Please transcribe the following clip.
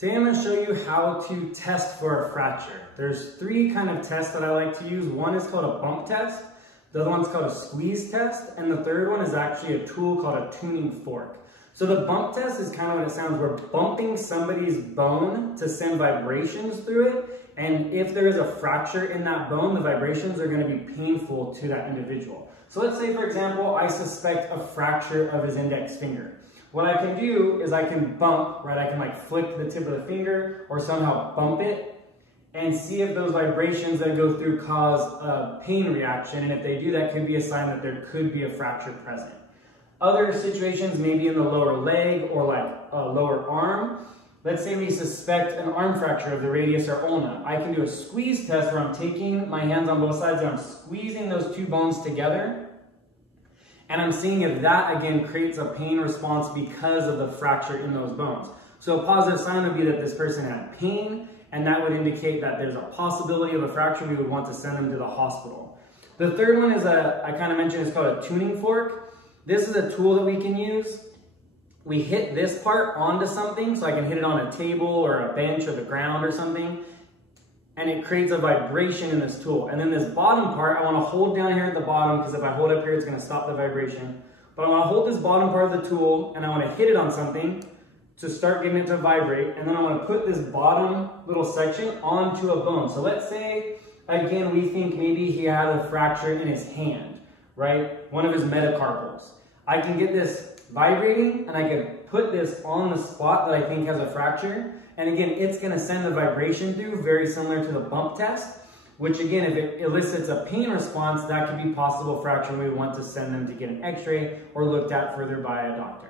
Today I'm going to show you how to test for a fracture. There's three kind of tests that I like to use. One is called a bump test, the other one's called a squeeze test, and the third one is actually a tool called a tuning fork. So the bump test is kind of what it sounds. We're bumping somebody's bone to send vibrations through it, and if there is a fracture in that bone, the vibrations are going to be painful to that individual. So let's say, for example, I suspect a fracture of his index finger. What I can do is I can bump, right? I can like flick the tip of the finger or somehow bump it and see if those vibrations that go through cause a pain reaction. And if they do, that could be a sign that there could be a fracture present. Other situations, maybe in the lower leg or like a lower arm. Let's say we suspect an arm fracture of the radius or ulna. I can do a squeeze test where I'm taking my hands on both sides and I'm squeezing those two bones together. And I'm seeing if that, again, creates a pain response because of the fracture in those bones. So a positive sign would be that this person had pain, and that would indicate that there's a possibility of a fracture. We would want to send them to the hospital. The third one is I kind of mentioned, it's called a tuning fork. This is a tool that we can use. We hit this part onto something, so I can hit it on a table or a bench or the ground or something, and it creates a vibration in this tool. And then this bottom part, I want to hold down here at the bottom, because if I hold up here, it's going to stop the vibration. But I want to hold this bottom part of the tool, and I want to hit it on something to start getting it to vibrate. And then I want to put this bottom little section onto a bone. So let's say, again, we think maybe he had a fracture in his hand, right? One of his metacarpals. I can get this vibrating, and I can put this on the spot that I think has a fracture. And again, it's going to send the vibration through, very similar to the bump test, which again, if it elicits a pain response, that could be possible fracture. We want to send them to get an x-ray or looked at further by a doctor.